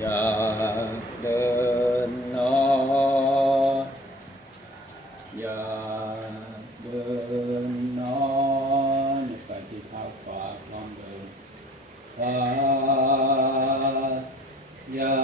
อยากเดินนออยากเดินนอนไปที่ขาวฝากลองเดินอยาก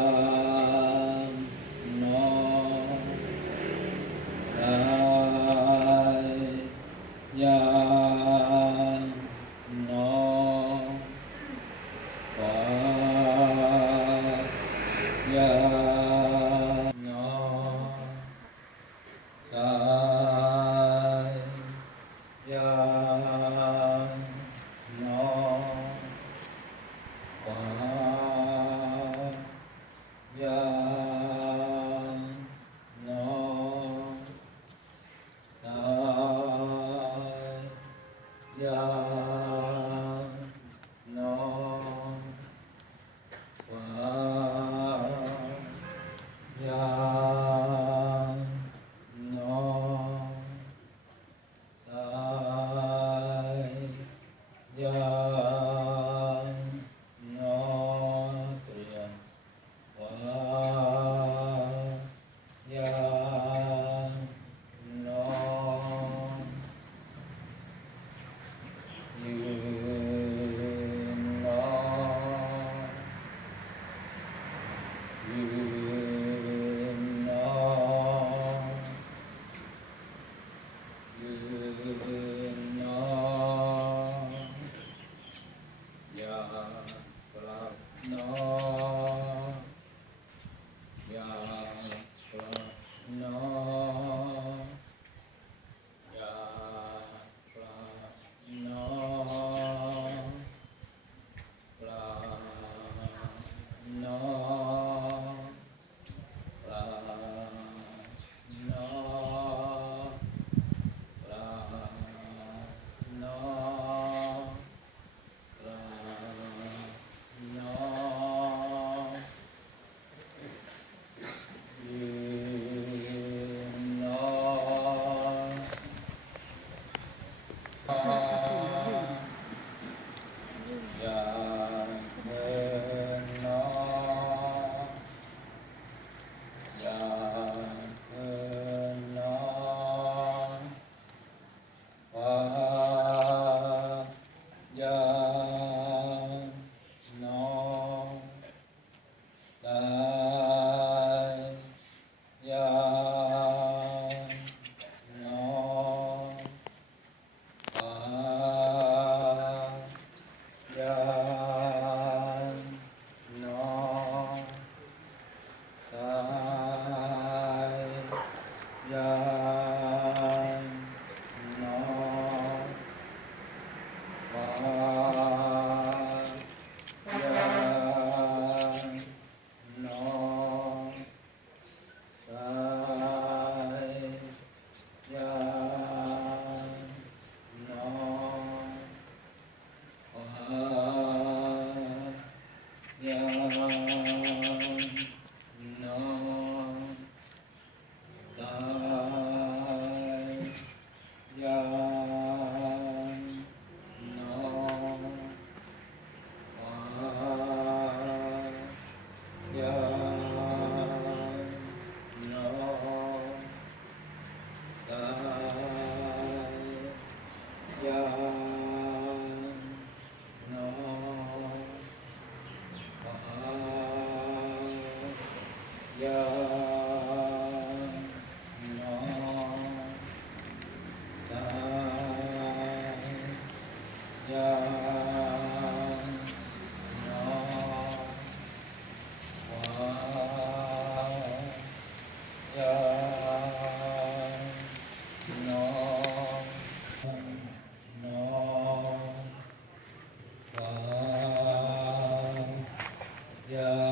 Ah. Yeah, I know.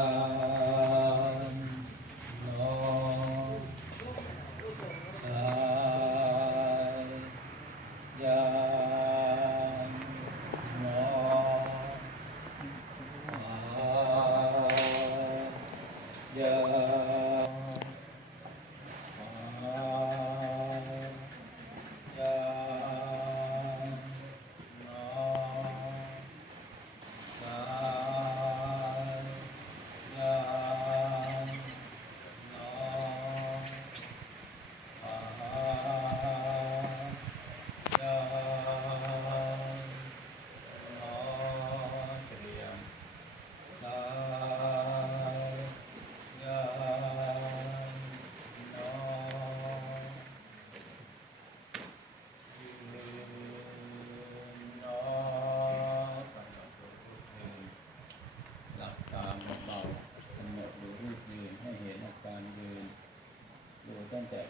Ah.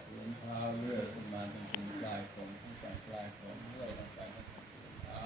เดินเท้าเลื่อยขึ้นมาจนถึงปลายผมตั้งแต่ปลายผมเลื่อยลงไปจนถึงเท้า